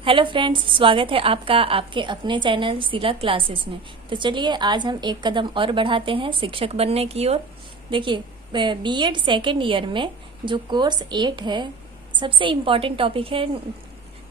Hello friends, स्वागत है आपका आपके अपने चैनल शीला क्लासेस में। तो चलिए आज हम एक कदम और बढ़ाते हैं शिक्षक बनने की ओर। देखिए, बीएड सेकेंड ईयर में जो कोर्स 8 है, सबसे इम्पोर्टेंट टॉपिक है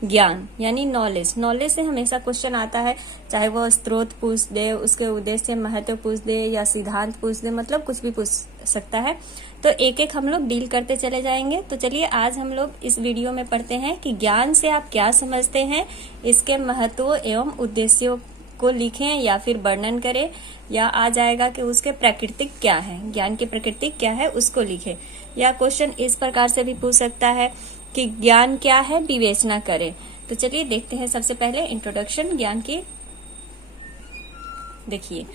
ज्ञान यानी नॉलेज। नॉलेज से हमेशा क्वेश्चन आता है, चाहे वो स्रोत पूछ दे, उसके उद्देश्य महत्व पूछ दे या सिद्धांत पूछ दे, मतलब कुछ भी पूछ सकता है। तो एक एक हम लोग डील करते चले जाएंगे। तो चलिए आज हम लोग इस वीडियो में पढ़ते हैं कि ज्ञान से आप क्या समझते हैं, इसके महत्व एवं उद्देश्यों को लिखें या फिर वर्णन करें, या आ जाएगा कि उसके प्राकृतिक क्या है, ज्ञान की प्रकृति क्या है उसको लिखें। या क्वेश्चन इस प्रकार से भी पूछ सकता है कि ज्ञान क्या है, विवेचना करें। तो चलिए देखते हैं सबसे पहले इंट्रोडक्शन ज्ञान की। देखिए,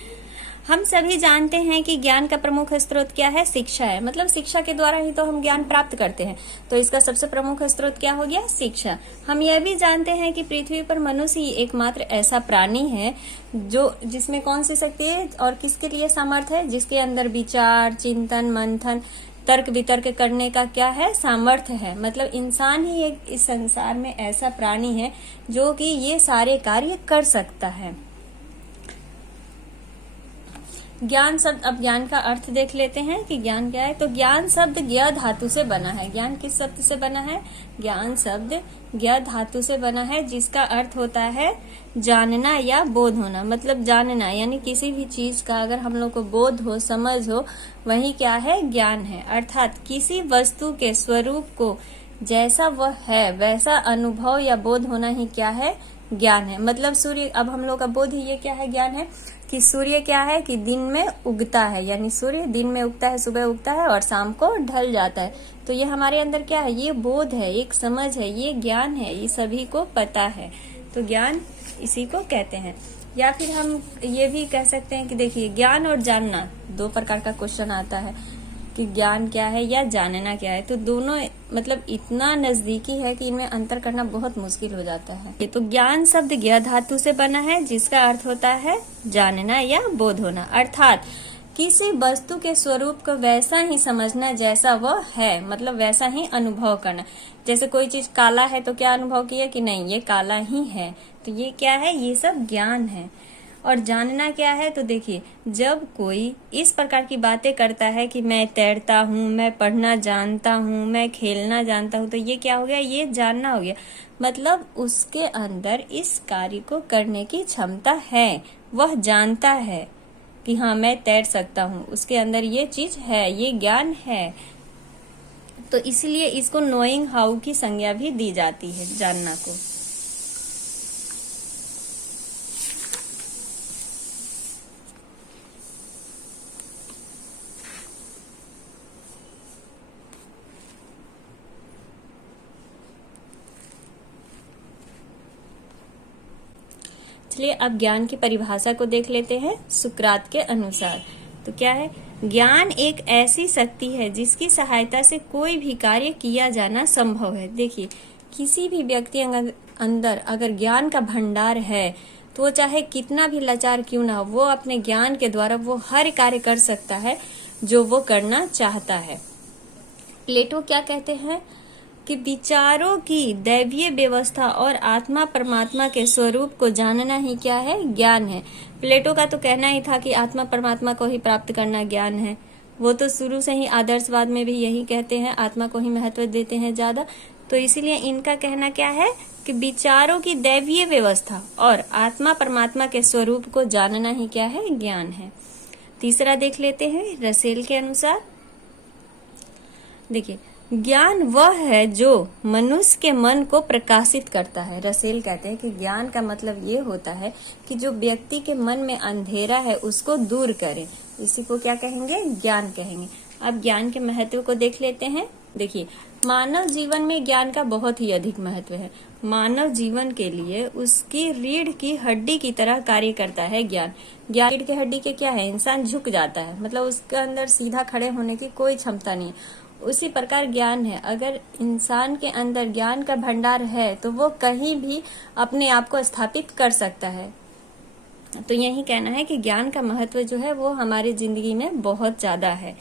हम सभी जानते हैं कि ज्ञान का प्रमुख स्रोत क्या है, शिक्षा है। मतलब शिक्षा के द्वारा ही तो हम ज्ञान प्राप्त करते हैं। तो इसका सबसे प्रमुख स्रोत क्या हो गया, शिक्षा। हम यह भी जानते हैं कि पृथ्वी पर मनुष्य ही एकमात्र ऐसा प्राणी है जो जिसमें कौन सी शक्ति है और किसके लिए सामर्थ्य है, जिसके अंदर विचार, चिंतन, मंथन, तर्क वितर्क करने का क्या है, सामर्थ्य है। मतलब इंसान ही एक इस संसार में ऐसा प्राणी है जो कि ये सारे कार्य कर सकता है। ज्ञान शब्द, अब ज्ञान का अर्थ देख लेते हैं कि ज्ञान क्या है। तो ज्ञान शब्द ज्ञ धातु से बना है। ज्ञान किस शब्द से बना है, ज्ञान शब्द ज्ञ धातु से बना है, जिसका अर्थ होता है जानना या बोध होना। मतलब जानना यानी किसी भी चीज का अगर हम लोग को बोध हो, समझ हो, वही क्या है, ज्ञान है। अर्थात किसी वस्तु के स्वरूप को जैसा वह है वैसा अनुभव या बोध होना ही क्या है, ज्ञान है। मतलब सूर्य, अब हम लोग का बोध ही ये क्या है, ज्ञान है कि सूर्य क्या है कि दिन में उगता है, यानी सूर्य दिन में उगता है, सुबह उगता है और शाम को ढल जाता है। तो ये हमारे अंदर क्या है, ये बोध है, एक समझ है, ये ज्ञान है, ये सभी को पता है। तो ज्ञान इसी को कहते हैं। या फिर हम ये भी कह सकते हैं कि देखिए, ज्ञान और जानना दो प्रकार का क्वेश्चन आता है कि ज्ञान क्या है या जानना क्या है। तो दोनों मतलब इतना नजदीकी है कि इनमें अंतर करना बहुत मुश्किल हो जाता है। तो ज्ञान शब्द ज्ञ धातु से बना है, जिसका अर्थ होता है जानना या बोध होना। अर्थात किसी वस्तु के स्वरूप को वैसा ही समझना जैसा वह है, मतलब वैसा ही अनुभव करना। जैसे कोई चीज काला है तो क्या अनुभव किया कि नहीं ये काला ही है, तो ये क्या है, ये सब ज्ञान है। और जानना क्या है, तो देखिए, जब कोई इस प्रकार की बातें करता है कि मैं तैरता हूँ, मैं पढ़ना जानता हूँ, मैं खेलना जानता हूँ, तो ये क्या हो गया, ये जानना हो गया। मतलब उसके अंदर इस कार्य को करने की क्षमता है, वह जानता है कि हाँ मैं तैर सकता हूँ, उसके अंदर ये चीज है, ये ज्ञान है। तो इसलिए इसको नोइंग हाउ की संज्ञा भी दी जाती है, जानना को। चलिए अब ज्ञान की परिभाषा को देख लेते हैं सुकरात के अनुसार। तो क्या है, ज्ञान एक ऐसी शक्ति है जिसकी सहायता से कोई भी कार्य किया जाना संभव है। देखिए, किसी भी व्यक्ति अंदर अगर ज्ञान का भंडार है तो वो चाहे कितना भी लाचार क्यों ना हो, वो अपने ज्ञान के द्वारा वो हर कार्य कर सकता है जो वो करना चाहता है। प्लेटो क्या कहते हैं कि विचारों की दैवीय व्यवस्था और आत्मा परमात्मा के स्वरूप को जानना ही क्या है, ज्ञान है। प्लेटो का तो कहना ही था कि आत्मा परमात्मा को ही प्राप्त करना ज्ञान है। वो तो शुरू से ही आदर्शवाद में भी यही कहते हैं, आत्मा को ही महत्व देते हैं ज्यादा। तो इसीलिए इनका कहना क्या है कि विचारों की दैवीय व्यवस्था और आत्मा परमात्मा के स्वरूप को जानना ही क्या है, ज्ञान है। तीसरा देख लेते हैं रसेल के अनुसार। देखिए, ज्ञान वह है जो मनुष्य के मन को प्रकाशित करता है। रसेल कहते हैं कि ज्ञान का मतलब ये होता है कि जो व्यक्ति के मन में अंधेरा है उसको दूर करे, इसी को क्या कहेंगे, ज्ञान कहेंगे। अब ज्ञान के महत्व को देख लेते हैं। देखिए, मानव जीवन में ज्ञान का बहुत ही अधिक महत्व है। मानव जीवन के लिए उसकी रीढ़ की हड्डी की तरह कार्य करता है ज्ञान। ज्ञान रीढ़ की हड्डी के क्या है, इंसान झुक जाता है, मतलब उसके अंदर सीधा खड़े होने की कोई क्षमता नहीं है। उसी प्रकार ज्ञान है, अगर इंसान के अंदर ज्ञान का भंडार है तो वो कहीं भी अपने आप को स्थापित कर सकता है। तो यही कहना है कि ज्ञान का महत्व जो है वो हमारी जिंदगी में बहुत ज्यादा है।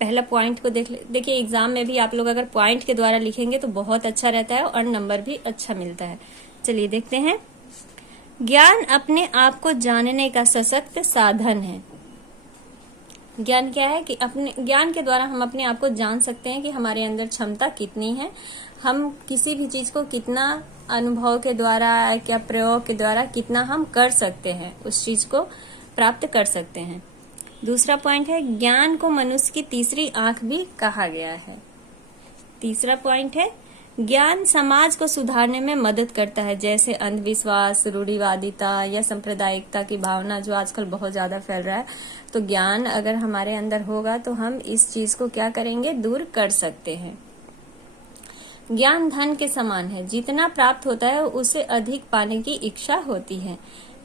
पहला पॉइंट को देखिए, एग्जाम में भी आप लोग अगर पॉइंट के द्वारा लिखेंगे तो बहुत अच्छा रहता है और नंबर भी अच्छा मिलता है। चलिए देखते हैं। ज्ञान अपने आप को जानने का सशक्त साधन है। ज्ञान क्या है कि अपने ज्ञान के द्वारा हम अपने आप को जान सकते हैं कि हमारे अंदर क्षमता कितनी है, हम किसी भी चीज को कितना अनुभव के द्वारा या प्रयोग के द्वारा कितना हम कर सकते हैं, उस चीज को प्राप्त कर सकते हैं। दूसरा पॉइंट है, ज्ञान को मनुष्य की तीसरी आंख भी कहा गया है। तीसरा पॉइंट है, ज्ञान समाज को सुधारने में मदद करता है, जैसे अंधविश्वास, रूढ़िवादिता या सांप्रदायिकता की भावना जो आजकल बहुत ज्यादा फैल रहा है। तो ज्ञान अगर हमारे अंदर होगा तो हम इस चीज को क्या करेंगे, दूर कर सकते हैं। ज्ञान धन के समान है, जितना प्राप्त होता है उसे अधिक पाने की इच्छा होती है।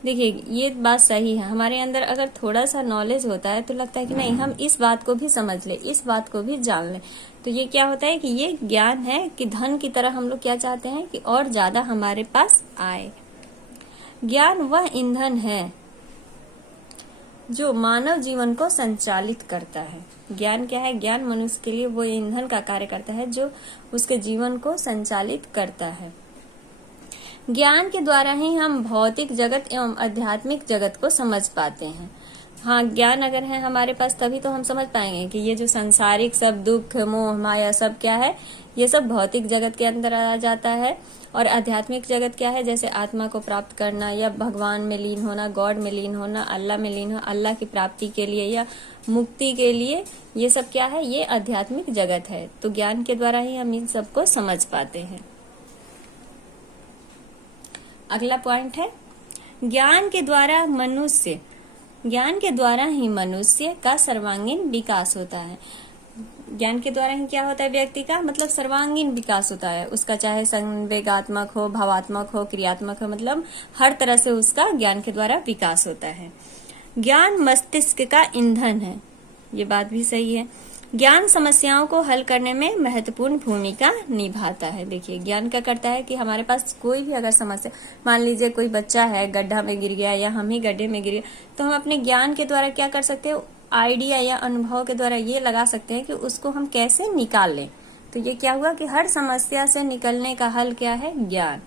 देखिए ये बात सही है, हमारे अंदर अगर थोड़ा सा नॉलेज होता है तो लगता है कि नहीं हम इस बात को भी समझ ले, इस बात को भी जान ले। तो ये क्या होता है कि ये ज्ञान है कि धन की तरह हम लोग क्या चाहते हैं कि और ज्यादा हमारे पास आए। ज्ञान वह ईंधन है जो मानव जीवन को संचालित करता है। ज्ञान क्या है, ज्ञान मनुष्य के लिए वो ईंधन का कार्य करता है जो उसके जीवन को संचालित करता है। ज्ञान के द्वारा ही हम भौतिक जगत एवं आध्यात्मिक जगत को समझ पाते हैं। हाँ, ज्ञान अगर है हमारे पास तभी तो हम समझ पाएंगे कि ये जो संसारिक सब दुख मोह माया सब क्या है, ये सब भौतिक जगत के अंदर आ जाता है। और आध्यात्मिक जगत क्या है, जैसे आत्मा को प्राप्त करना या भगवान में लीन होना, गॉड में लीन होना, अल्लाह में लीन होना, अल्लाह की प्राप्ति के लिए या मुक्ति के लिए, ये सब क्या है, ये आध्यात्मिक जगत है। तो ज्ञान के द्वारा ही हम इन सबको समझ पाते हैं। अगला पॉइंट है, ज्ञान के द्वारा ही मनुष्य का सर्वांगीण विकास होता है। ज्ञान के द्वारा ही क्या होता है, व्यक्ति का मतलब सर्वांगीण विकास होता है उसका, चाहे संवेगात्मक हो, भावात्मक हो, क्रियात्मक हो, मतलब हर तरह से उसका ज्ञान के द्वारा विकास होता है। ज्ञान मस्तिष्क का ईंधन है, ये बात भी सही है। ज्ञान समस्याओं को हल करने में महत्वपूर्ण भूमिका निभाता है। देखिए ज्ञान क्या करता है कि हमारे पास कोई भी अगर समस्या, मान लीजिए कोई बच्चा है गड्ढा में गिर गया या हम ही गड्ढे में गिर गए, तो हम अपने ज्ञान के द्वारा क्या कर सकते हैं, आइडिया या अनुभव के द्वारा ये लगा सकते हैं कि उसको हम कैसे निकाल लें। तो ये क्या हुआ कि हर समस्या से निकलने का हल क्या है, ज्ञान।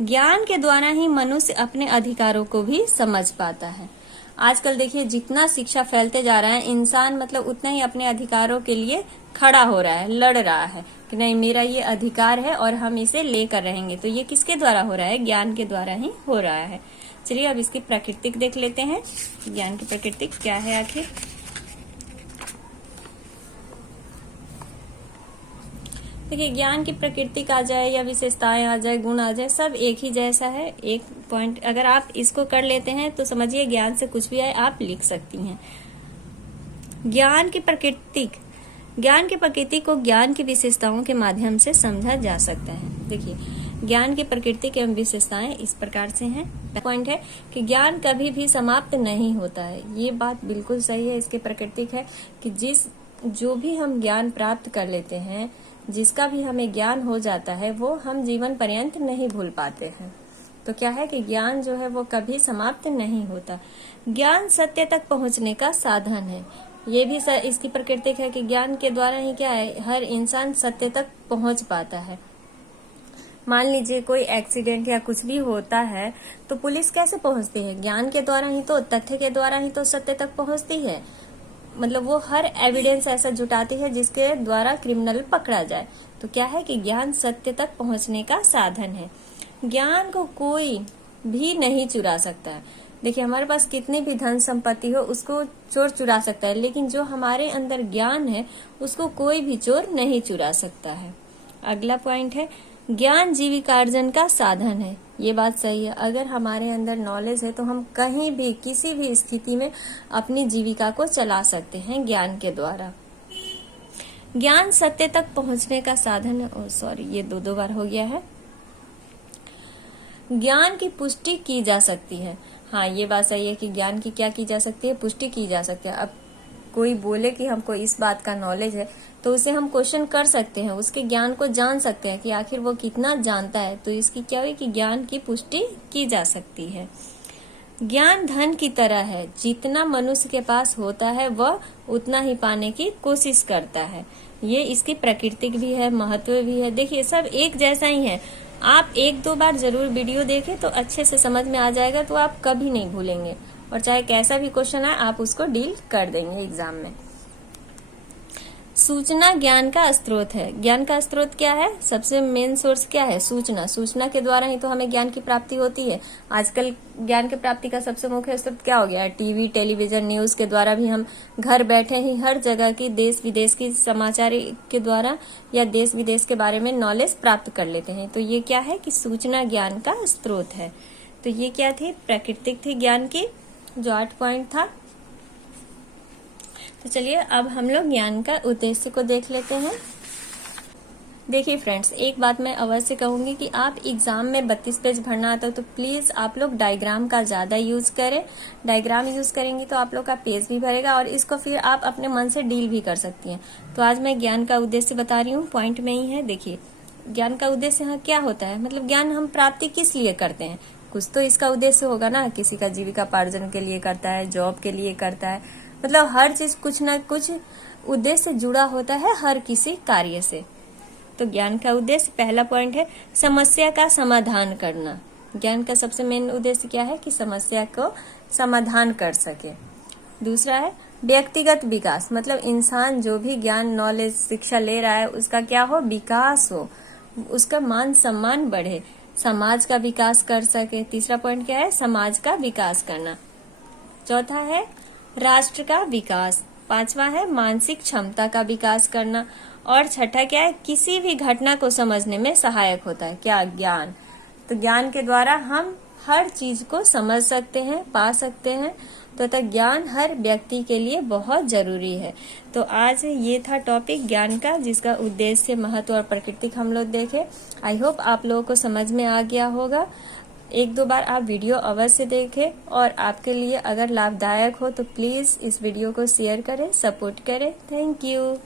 ज्ञान के द्वारा ही मनुष्य अपने अधिकारों को भी समझ पाता है। आजकल देखिए जितना शिक्षा फैलते जा रहा है, इंसान मतलब उतना ही अपने अधिकारों के लिए खड़ा हो रहा है, लड़ रहा है कि नहीं मेरा ये अधिकार है और हम इसे लेकर रहेंगे। तो ये किसके द्वारा हो रहा है, ज्ञान के द्वारा ही हो रहा है। चलिए अब इसकी प्रकृति देख लेते हैं, ज्ञान की प्रकृति क्या है आखिर। देखिए ज्ञान की प्रकृति आ जाए या विशेषताएं आ जाए, गुण आ जाए, सब एक ही जैसा है। एक पॉइंट अगर आप इसको कर लेते हैं तो समझिए ज्ञान से कुछ भी आए आप लिख सकती हैं। ज्ञान की प्रकृति को ज्ञान की विशेषताओं के माध्यम से समझा जा सकता है। देखिए ज्ञान की प्रकृति एवं विशेषताएं इस प्रकार से हैं। पॉइंट है कि ज्ञान कभी भी समाप्त नहीं होता है, ये बात बिल्कुल सही है। इसके प्रकृति है कि जो भी हम ज्ञान प्राप्त कर लेते हैं, जिसका भी हमें ज्ञान हो जाता है, वो हम जीवन पर्यंत नहीं भूल पाते हैं। तो क्या है कि ज्ञान जो है वो कभी समाप्त नहीं होता। ज्ञान सत्य तक पहुंचने का साधन है, ये भी इसकी प्रकृति है कि ज्ञान के द्वारा ही क्या है, हर इंसान सत्य तक पहुंच पाता है। मान लीजिए कोई एक्सीडेंट या कुछ भी होता है तो पुलिस कैसे पहुंचती है, ज्ञान के द्वारा ही तो, तथ्य के द्वारा ही तो सत्य तक पहुंचती है। मतलब वो हर एविडेंस ऐसा जुटाती है जिसके द्वारा क्रिमिनल पकड़ा जाए। तो क्या है कि ज्ञान सत्य तक पहुंचने का साधन है। ज्ञान को कोई भी नहीं चुरा सकता है। देखिए हमारे पास कितनी भी धन संपत्ति हो उसको चोर चुरा सकता है, लेकिन जो हमारे अंदर ज्ञान है उसको कोई भी चोर नहीं चुरा सकता है। अगला पॉइंट है, ज्ञान जीविकार्जन का साधन है। ये बात सही है, अगर हमारे अंदर नॉलेज है तो हम कहीं भी किसी भी स्थिति में अपनी जीविका को चला सकते हैं ज्ञान के द्वारा। ज्ञान सत्य तक पहुंचने का साधन है। ये दो बार हो गया है। ज्ञान की पुष्टि की जा सकती है। हाँ ये बात सही है कि ज्ञान की क्या की जा सकती है, पुष्टि की जा सकती है। अब कोई बोले कि हमको इस बात का नॉलेज है तो उसे हम क्वेश्चन कर सकते हैं, उसके ज्ञान को जान सकते हैं कि आखिर वो कितना जानता है। तो इसकी क्या हुई कि ज्ञान की पुष्टि की जा सकती है। ज्ञान धन की तरह है, जितना मनुष्य के पास होता है वह उतना ही पाने की कोशिश करता है। ये इसकी प्रकृति भी है, महत्व भी है। देखिए सब एक जैसा ही है। आप एक दो बार जरूर वीडियो देखें तो अच्छे से समझ में आ जाएगा, तो आप कभी नहीं भूलेंगे और चाहे कैसा भी क्वेश्चन आए आप उसको डील कर देंगे एग्जाम में। सूचना ज्ञान का स्रोत है। ज्ञान का स्रोत क्या है? सबसे मेन सोर्स क्या है? सूचना। सूचना के द्वारा ही तो हमें ज्ञान की प्राप्ति होती है। आजकल ज्ञान की प्राप्ति का सबसे मुख्य स्रोत क्या हो गया है? टीवी, टेलीविजन, न्यूज के द्वारा भी हम घर बैठे ही हर जगह की देश विदेश की समाचार के द्वारा या देश विदेश के बारे में नॉलेज प्राप्त कर लेते हैं। तो ये क्या है कि सूचना ज्ञान का स्रोत है। तो ये क्या थी? प्राकृतिक थी ज्ञान की, जो 8 पॉइंट था। तो चलिए अब हम लोग ज्ञान का उद्देश्य को देख लेते हैं। देखिए फ्रेंड्स, एक बात मैं अवश्य कहूंगी कि आप एग्जाम में 32 पेज भरना आता हो तो प्लीज आप लोग डायग्राम का ज्यादा यूज करें। डायग्राम यूज करेंगे तो आप लोग का पेज भी भरेगा और इसको फिर आप अपने मन से डील भी कर सकती हैं। तो आज मैं ज्ञान का उद्देश्य बता रही हूँ, पॉइंट में ही है। देखिए, ज्ञान का उद्देश्य यहाँ क्या होता है, मतलब ज्ञान हम प्राप्ति किस लिए करते हैं? कुछ तो इसका उद्देश्य होगा ना। किसी का जीविका पार्जन के लिए करता है, जॉब के लिए करता है, मतलब हर चीज कुछ ना कुछ उद्देश्य से जुड़ा होता है हर किसी कार्य से। तो ज्ञान का उद्देश्य, पहला पॉइंट है समस्या का समाधान करना। ज्ञान का सबसे मेन उद्देश्य क्या है कि समस्या को समाधान कर सके। दूसरा है व्यक्तिगत विकास, मतलब इंसान जो भी ज्ञान, नॉलेज, शिक्षा ले रहा है उसका क्या हो? विकास हो, उसका मान सम्मान बढ़े, समाज का विकास कर सके। तीसरा पॉइंट क्या है? समाज का विकास करना। चौथा है राष्ट्र का विकास। पांचवा है मानसिक क्षमता का विकास करना। और छठा क्या है? किसी भी घटना को समझने में सहायक होता है क्या? ज्ञान। तो ज्ञान के द्वारा हम हर चीज को समझ सकते हैं, पा सकते हैं। तो ज्ञान हर व्यक्ति के लिए बहुत जरूरी है। तो आज ये था टॉपिक ज्ञान का, जिसका उद्देश्य, महत्व और प्रकृति हम लोग देखे। आई होप आप लोगों को समझ में आ गया होगा। एक दो बार आप वीडियो अवश्य देखें और आपके लिए अगर लाभदायक हो तो प्लीज इस वीडियो को शेयर करें, सपोर्ट करें। Thank you.